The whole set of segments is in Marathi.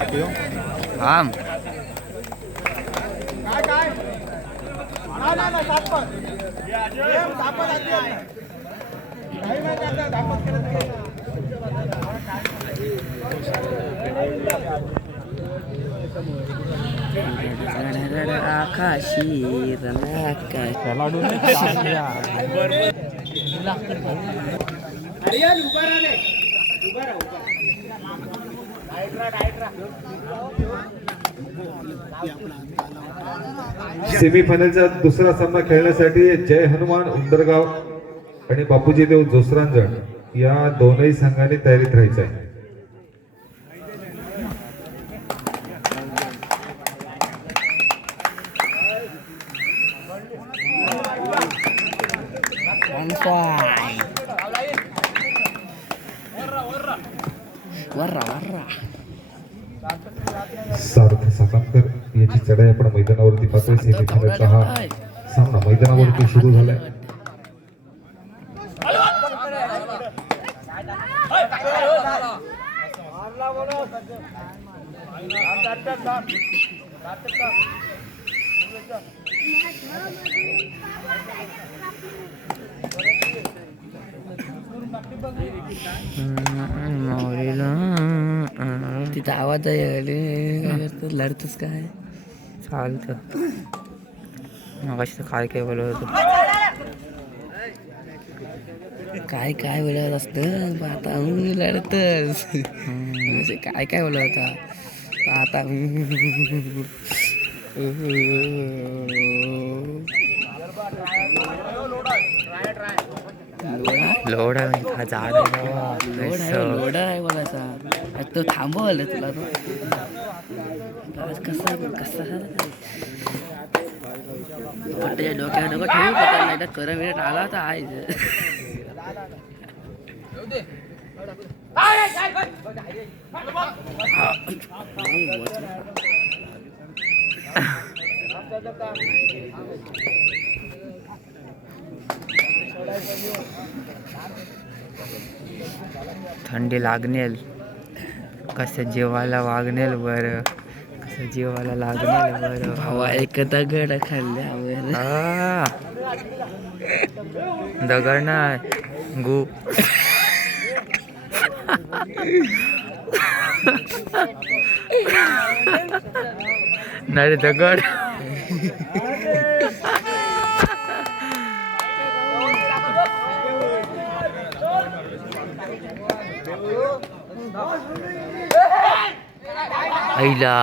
थांब आकाशी सेमीफायनलचा दुसरा सामना खेळण्यासाठी जय हनुमान उंदरगाव आणि बापूजी देव जोसरांजण या दोनही संघांनी तयारीत राहायचं आहे. सार्थ साकांकर याची चढाई आपण मैदानावरती पाहतोय. सेमीफायनलचा हा सामना मैदानावरती सुरू झालाय. तिथं आवाज आहे लढतच काय चालतं. मग काय काय बोलत होतं काय काय बोलत असतं आता लढतच काय काय बोलत होता आता लोड आहे झाड लोड आहे बोलायचा तो थांबवलं तुला तो कसा कसा त्याच्या डोक्यावर नको ठेवू पता नाही कर मिनिट आला तर आहे. थंडी लागनेल कसं जेवायला वागनेल बरं कसं जेवायला लागनेल बरं भावा एक दगड खाल्ल्यावर दगड नाही गु नाही दगड आईला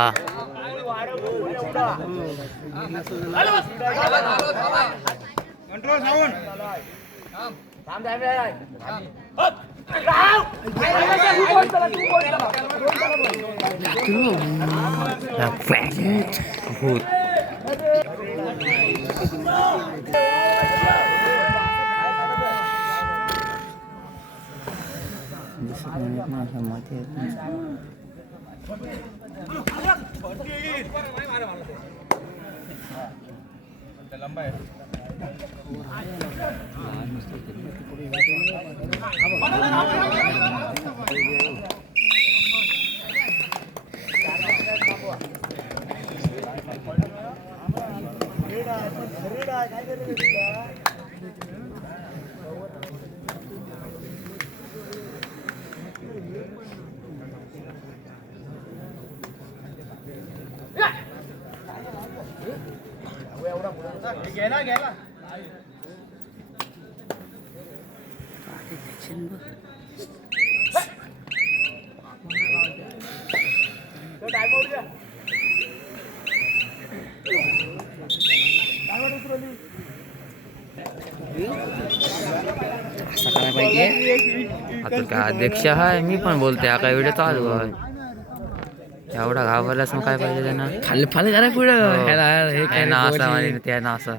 असं काय पाहिजे आता काय अध्यक्ष आहे मी पण बोलते हा काय व्हिडिओ चालू आहे एवढा घाबरलास मग काय पाहिजे त्यांना खाली फाल करा पुढं हे काय ना असं आणि त्या ना असं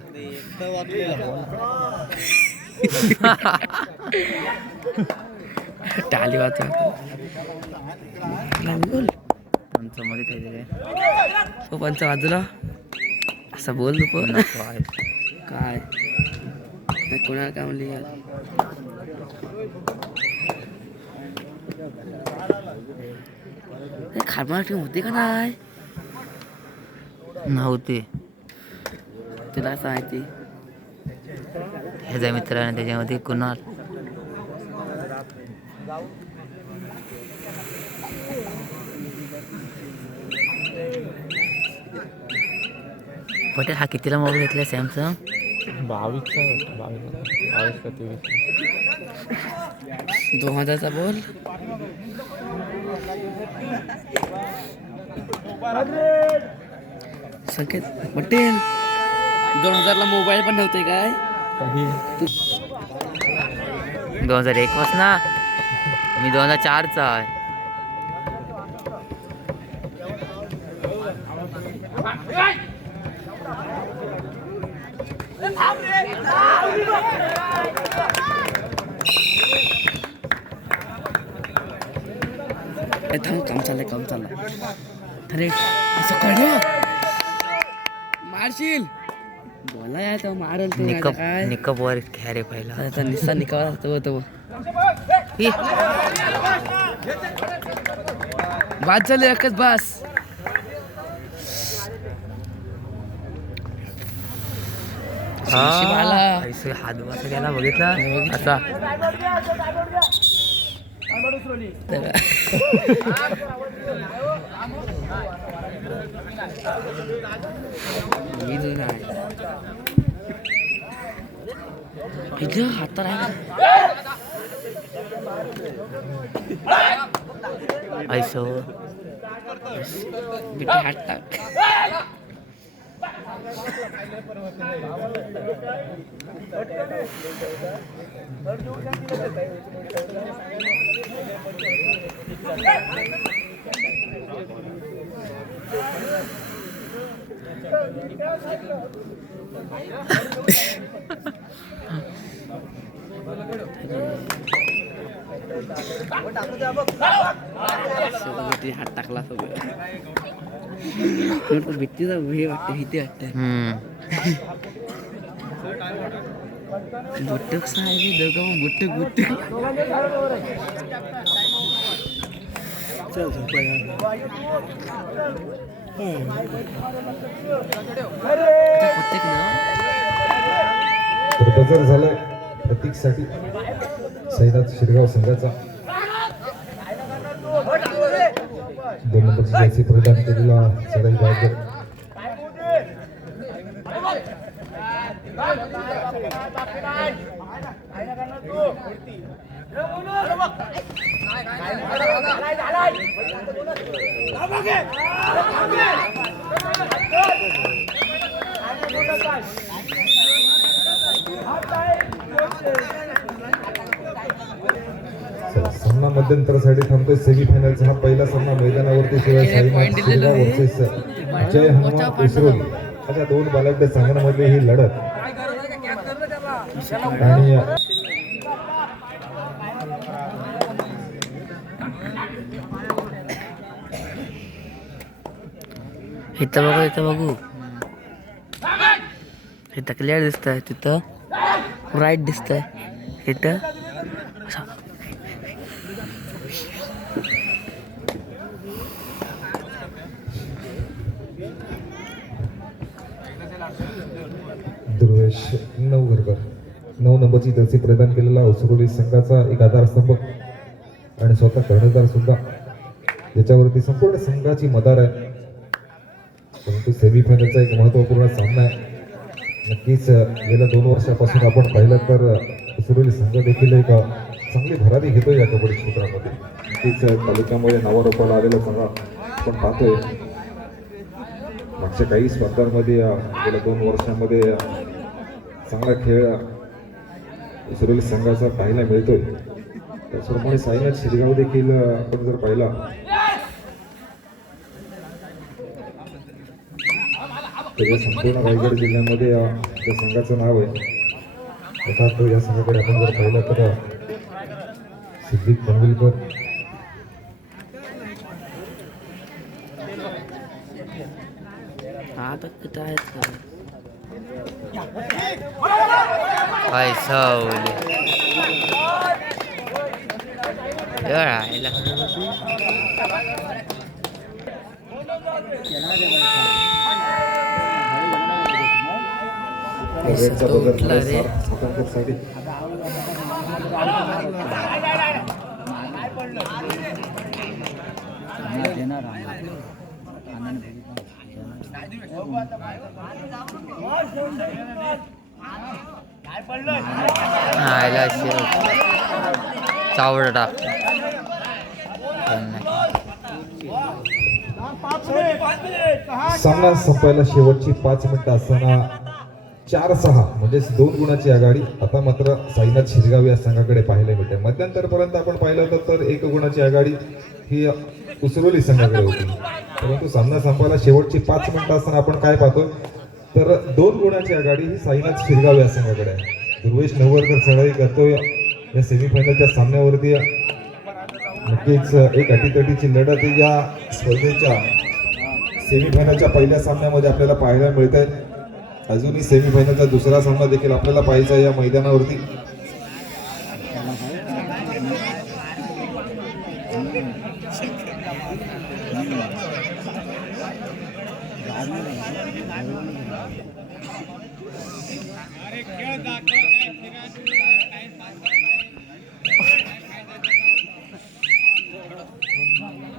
टाली वाचा बोल पंच मध्ये काहीतरी तो पंच बाजूला असं बोल तू पण काय कोणाला काय म्हणली यार खारमार टीम होती का नाही नव्हते तुला असं माहिती ह्याचा मित्र आहे त्याच्यामध्ये कुणाल. पटेल हा कितीला मोबाईल घेतला सॅमसंग? 2000चा बोल. संकेत पटेल 2000ला मोबाईल पण नव्हते काय? 2001 पासून ना मी 2004चा आहे. थांब काम चाललंय अरे असं कळलं मारशील बोला यार तो मारल तू माझा काय निकप वर घ्या रे पहिला. आता निस्सा निकाला तो बाद झाले एकच बास. शिवाला हात बसा गेला बघितला असा. हात राहिला ऐसो बिट्टी हात टाक. हात टाकला सगळं भीतीचा हे वाटतं भीती वाटतं. बुट्टक साहेब दोघं बुट्टक बजर झालाय प्रतीकसाठी सैदात शिरगाव संघाचा 2 नंबरची जर्सी प्रदान केलेला सराई गावकर. सामना मध्यंतरासाठी थांबतोय. सेमीफायनलचा हा पहिला सामना मैदानावरती शिवाय साईनाथ शिरगाव वर्सेस जय हनुमान उसरोली अशा 2 बलाढ्य संघांमध्ये ही लढत. आणि इथं बघू इथं क्लिअर दिसतंय. तिथं राईट दिसतंय. इथं दुर्वेश नवघरकर 9 नंबरची जर्सी प्रदान केलेला उसरोली संघाचा एक आधारस्तंभ आणि स्वतः कर्णधार सुद्धा याच्यावरती संपूर्ण संघाची मदार आहे. परंतु सेमीफायनलचा एक महत्त्वपूर्ण सामना आहे. नक्कीच गेल्या 2 वर्षापासून आपण पाहिलं तर उसरोली संघ देखील एक चांगली भरारी घेतोय या कबड्डी क्षेत्रामध्ये. नक्कीच तालुक्यामध्ये नावारूपाला आलेला संघ आपण पाहतोय. मागच्या काही स्पर्धांमध्ये गेल्या 2 वर्षामध्ये चांगला खेळ उसरोली संघाचा पाहायला मिळतोय. त्याचप्रमाणे साईनाथ शिरगाव देखील आपण जर पाहिला तर या संपूर्ण रायगड जिल्ह्यामध्ये त्या संघाचं नाव आहे. अर्थात या संघाकडे आपण जर पाहिलं तर सिद्दीक पनवेलकर, आता कुठं आहेत रेडचा तो बदल उठला रे. स्वतंत्रसाठी आयला चावड टाक सामना संपायला शेवटची 5 मिनिटं असताना 4-6 म्हणजेच 2 गुणाची आघाडी आता मात्र साईनाथ शिरगाव या संघाकडे पाहायला मिळते. मध्यंतरपर्यंत आपण पाहिलं होतं तर 1 गुणाची आघाडी ही उसरोली संघाकडे होती, परंतु सामना संपायला शेवटची 5 मिनिटं असताना आपण काय पाहतो तर 2 गुणाची आघाडी ही साईनाथ शिरगाव या संघाकडे आहे. ध्रुवेश नवरकर चढाई करतोय या सेमीफायनलच्या सामन्यावरती. नक्कीच एक अटीतटीची लढत या स्पर्धेच्या सेमीफायनलच्या पहिल्या सामन्यामध्ये आपल्याला पाहायला मिळत आहे. अजूनही सेमीफायनलचा दुसरा सामना देखील आपल्याला पाहायचा आहे या मैदानावरती.